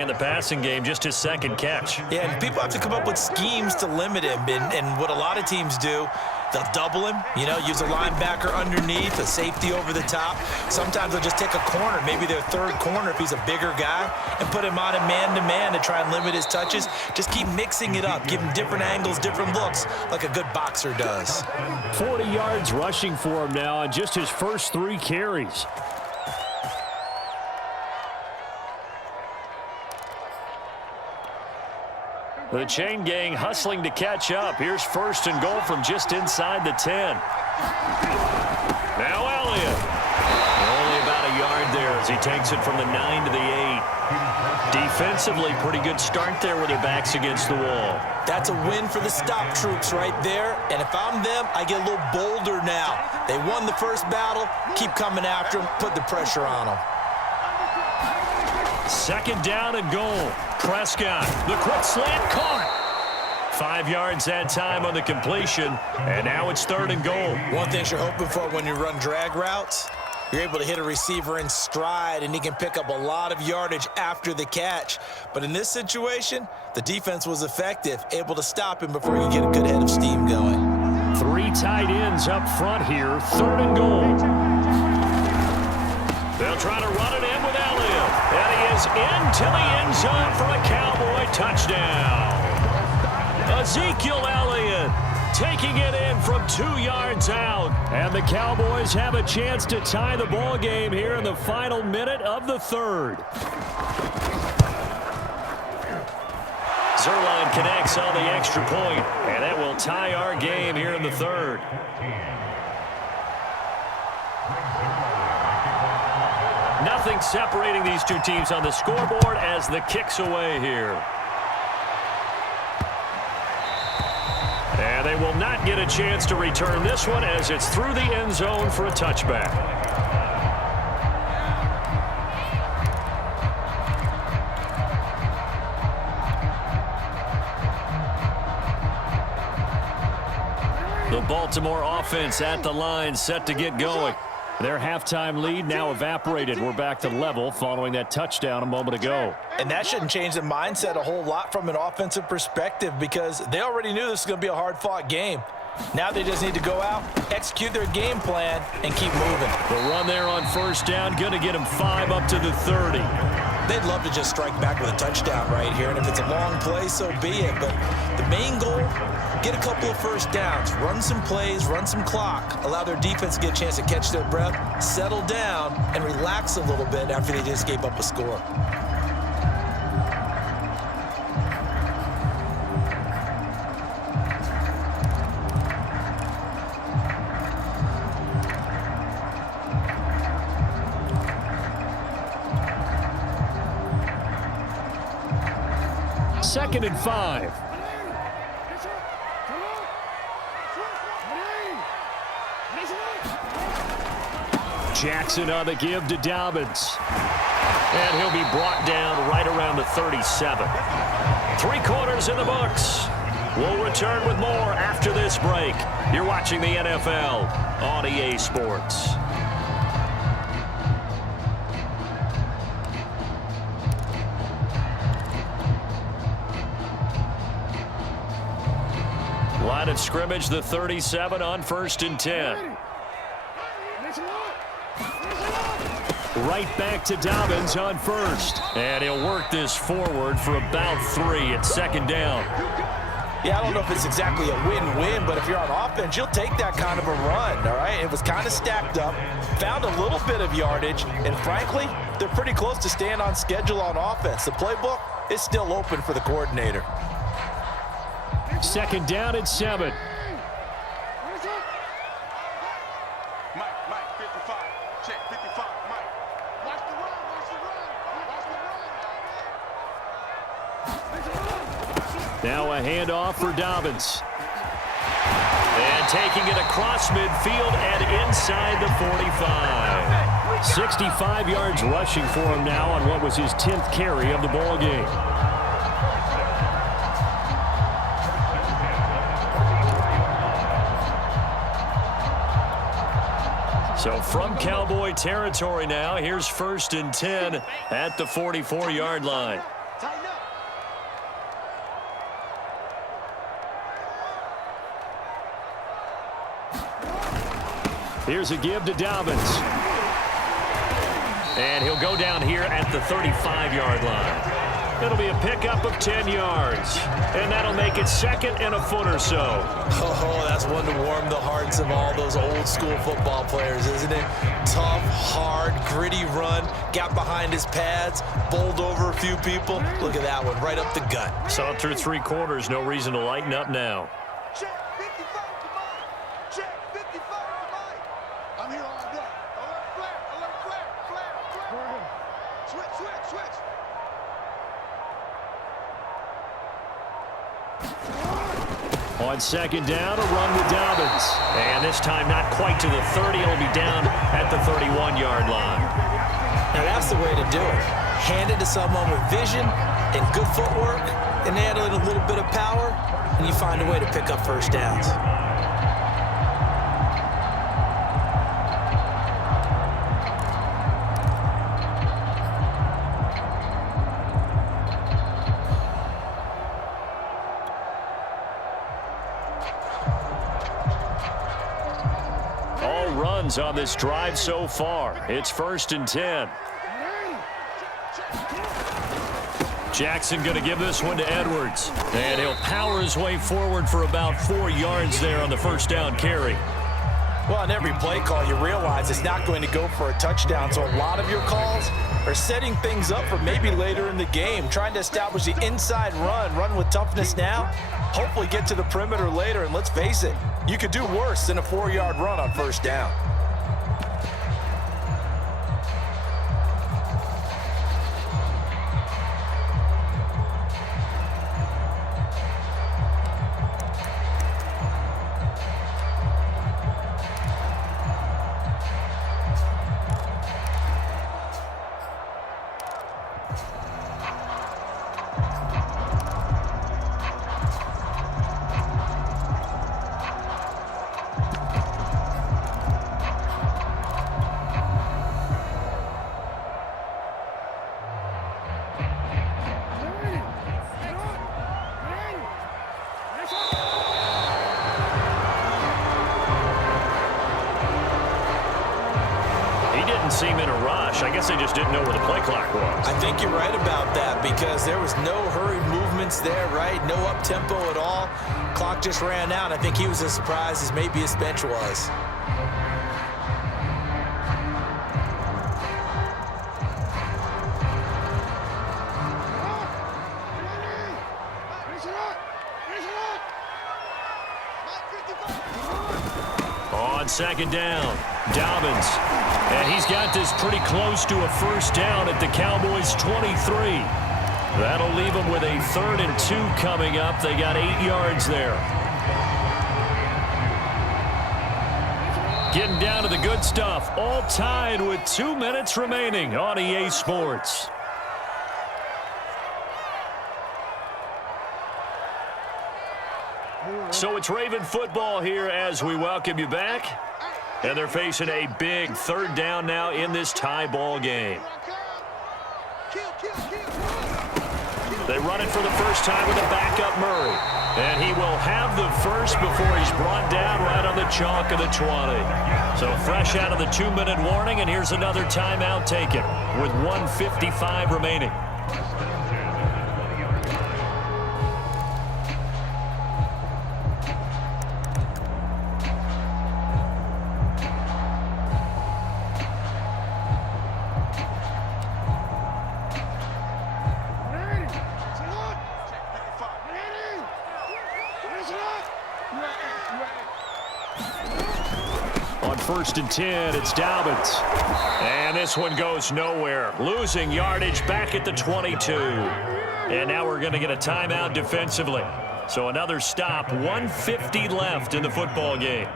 In the passing game, just his second catch. Yeah, and people have to come up with schemes to limit him. And what a lot of teams do, they'll double him, use a linebacker underneath, a safety over the top. Sometimes they'll just take a corner, maybe their third corner if he's a bigger guy, and put him on a man-to-man to try and limit his touches. Just keep mixing it up, give him different angles, different looks, like a good boxer does. 40 yards rushing for him now on just his first 3 carries. The chain gang hustling to catch up. Here's first and goal from just inside the 10. Now Elliott. Only about a yard there as he takes it from the 9 to the 8. Defensively, pretty good start there with their backs against the wall. That's a win for the stop troops right there. And if I'm them, I get a little bolder now. They won the first battle. Keep coming after them. Put the pressure on them. Second down and goal. Prescott, the quick slant, caught. 5 yards that time on the completion, and now it's third and goal. One thing you're hoping for when you run drag routes, you're able to hit a receiver in stride, and he can pick up a lot of yardage after the catch. But in this situation, the defense was effective, able to stop him before he get a good head of steam going. 3 tight ends up front here, third and goal. They'll try to run it in with Elliott. And he is into the end zone for a Cowboy touchdown. Ezekiel Elliott taking it in from 2 yards out. And the Cowboys have a chance to tie the ball game here in the final minute of the third. Zerline connects on the extra point, and that will tie our game here in the third. Nothing separating these two teams on the scoreboard as the kick's away here. And they will not get a chance to return this one as it's through the end zone for a touchback. The Baltimore offense at the line, set to get going. Their halftime lead now evaporated. We're back to level following that touchdown a moment ago. And that shouldn't change the mindset a whole lot from an offensive perspective because they already knew this was going to be a hard-fought game. Now they just need to go out, execute their game plan, and keep moving. The run there on first down, going to get them 5 up to the 30. They'd love to just strike back with a touchdown right here, and if it's a long play, so be it. But the main goal, get a couple of first downs, run some plays, run some clock, allow their defense to get a chance to catch their breath, settle down, and relax a little bit after they just gave up a score. Second and 5. Jackson on the give to Dobbins. And he'll be brought down right around the 37. 3 quarters in the books. We'll return with more after this break. You're watching the NFL on EA Sports. Line of scrimmage, the 37 on first and 10. Right back to Dobbins on first. And he'll work this forward for about 3 at second down. Yeah, I don't know if it's exactly a win-win, but if you're on offense, you'll take that kind of a run, all right? It was kind of stacked up, found a little bit of yardage, and frankly, they're pretty close to staying on schedule on offense. The playbook is still open for the coordinator. Second down at 7. Now a handoff for Dobbins. And taking it across midfield and inside the 45. 65 yards rushing for him now on what was his 10th carry of the ball game. So from Cowboy territory now, here's first and 10 at the 44-yard line. Here's a give to Dobbins. And he'll go down here at the 35-yard line. It'll be a pickup of 10 yards. And that'll make it second and a foot or so. Oh, that's one to warm the hearts of all those old-school football players, isn't it? Tough, hard, gritty run. Got behind his pads, bowled over a few people. Look at that one, right up the gut. Saw through 3 quarters. No reason to lighten up now. Check 55 to Mike. Check 55 to Mike. I'm here all day. Alert flare, alert flare, flare, flare. Switch, switch, switch. On second down, a run with Dobbins. And this time not quite to the 30. It'll be down at the 31-yard line. Now that's the way to do it. Hand it to someone with vision and good footwork, and add a little bit of power, and you find a way to pick up first downs. On this drive so far. It's 1st and 10. Jackson going to give this one to Edwards. And he'll power his way forward for about 4 yards there on the first down carry. Well, on every play call, you realize it's not going to go for a touchdown. So a lot of your calls are setting things up for maybe later in the game, trying to establish the inside run with toughness now, hopefully get to the perimeter later. And let's face it, you could do worse than a 4-yard run on first down. Seem in a rush. I guess they just didn't know where the play clock was. I think you're right about that because there was no hurried movements there, right? No up-tempo at all. Clock just ran out. I think he was as surprised as maybe his bench was. On second down, Dobbins. And he's got this pretty close to a first down at the Cowboys' 23. That'll leave them with a 3rd and 2 coming up. They got 8 yards there. Getting down to the good stuff. All tied with 2 minutes remaining on EA Sports. So it's Raven football here as we welcome you back. And they're facing a big 3rd down now in this tie ball game. They run it for the first time with a backup Murray. And he will have the first before he's brought down right on the chalk of the 20. So fresh out of the 2-minute warning, and here's another timeout taken with 1:55 remaining. On 1st and 10, it's Dobbins. And this one goes nowhere. Losing yardage back at the 22. And now we're going to get a timeout defensively. So another stop, 1:50 left in the football game.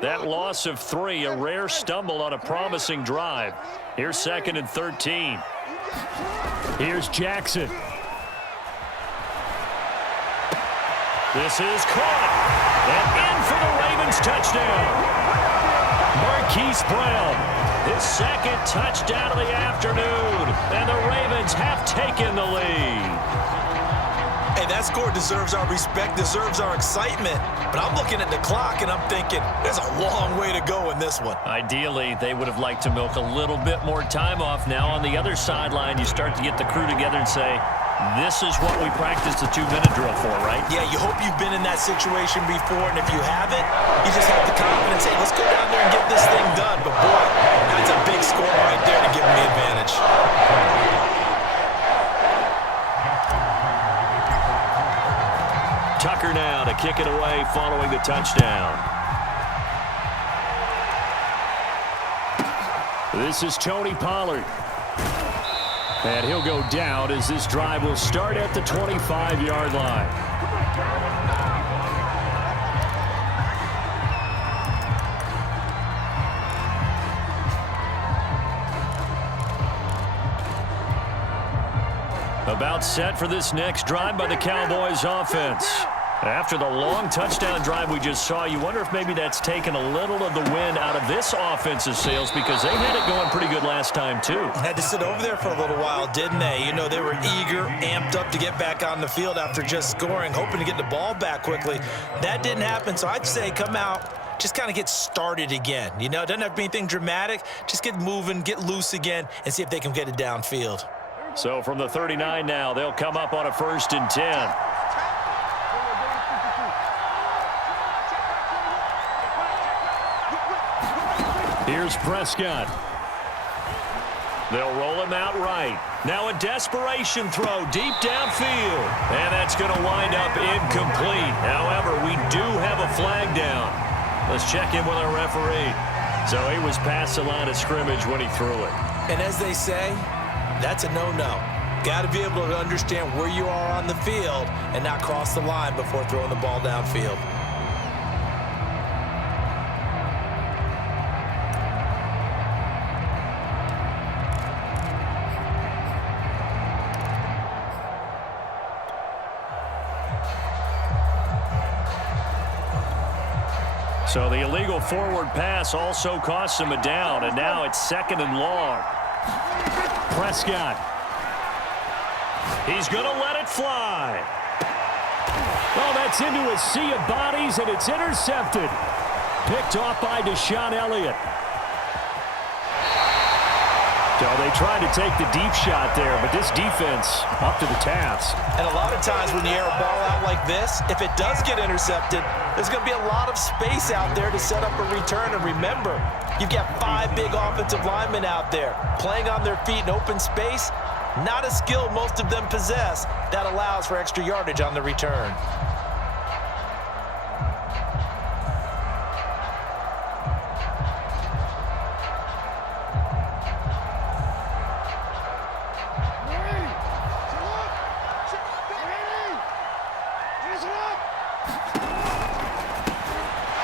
That loss of 3, a rare stumble on a promising drive. Here's 2nd and 13. Here's Jackson. This is caught. And in for the Ravens touchdown. Marquise Brown. His second touchdown of the afternoon, and the Ravens have taken the lead. Hey, that score deserves our respect, deserves our excitement. But I'm looking at the clock, and I'm thinking there's a long way to go in this one. Ideally, they would have liked to milk a little bit more time off. Now on the other sideline, you start to get the crew together and say, this is what we practiced the 2-minute drill for, right? Yeah, you hope you've been in that situation before, and if you haven't, you just have the confidence, hey, let's go down there and get this thing done. But, boy, that's a big score right there to give them the advantage. Tucker now to kick it away following the touchdown. This is Tony Pollard. And he'll go down as this drive will start at the 25-yard line. About set for this next drive by the Cowboys offense. After the long touchdown drive we just saw, you wonder if maybe that's taken a little of the wind out of this offense's sails because they had it going pretty good last time, too. Had to sit over there for a little while, didn't they? You know, they were eager, amped up to get back on the field after just scoring, hoping to get the ball back quickly. That didn't happen, so I'd say come out, just kind of get started again. You know, it doesn't have to be anything dramatic. Just get moving, get loose again, and see if they can get it downfield. So from the 39 now, they'll come up on a 1st and 10. Here's Prescott. They'll roll him out right. Now a desperation throw deep downfield. And that's going to wind up incomplete. However, we do have a flag down. Let's check in with our referee. So he was past the line of scrimmage when he threw it. And as they say, that's a no-no. Got to be able to understand where you are on the field and not cross the line before throwing the ball downfield. So the illegal forward pass also costs him a down, and now it's 2nd and long. Prescott. He's going to let it fly. Oh, that's into a sea of bodies, and it's intercepted. Picked off by Deshaun Elliott. So they tried to take the deep shot there, but this defense up to the task. And a lot of times when you air a ball out like this, if it does get intercepted, there's going to be a lot of space out there to set up a return. And remember, you've got 5 big offensive linemen out there playing on their feet in open space. Not a skill most of them possess that allows for extra yardage on the return.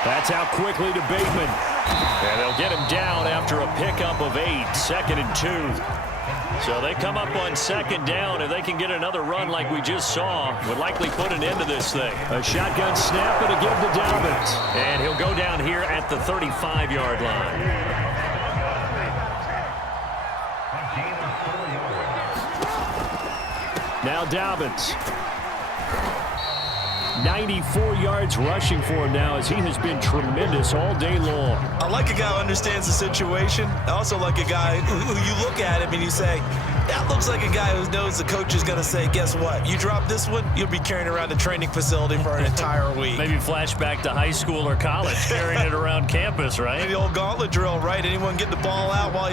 That's out quickly to Bateman. And they'll get him down after a pickup of 8, 2nd and 2. So they come up on 2nd down. If they can get another run like we just saw, would likely put an end to this thing. A shotgun snap and a give to Dobbins. And he'll go down here at the 35-yard line. Now Dobbins. 94 yards rushing for him now as he has been tremendous all day long. I like a guy who understands the situation. I also like a guy who you look at him and you say, that looks like a guy who knows the coach is going to say, guess what? You drop this one, you'll be carrying around the training facility for an entire week. Maybe flashback to high school or college, carrying it around campus, right? The old gauntlet drill, right? Anyone get the ball out while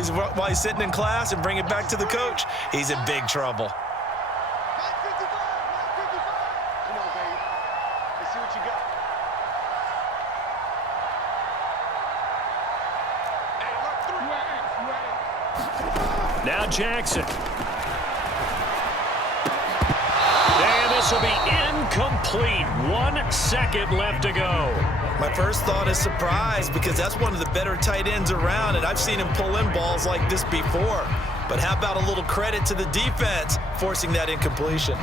he's sitting in class and bring it back to the coach, he's in big trouble. Now Jackson. And this will be incomplete. 1 second left to go. My first thought is surprise because that's one of the better tight ends around, and I've seen him pull in balls like this before. But how about a little credit to the defense forcing that incompletion?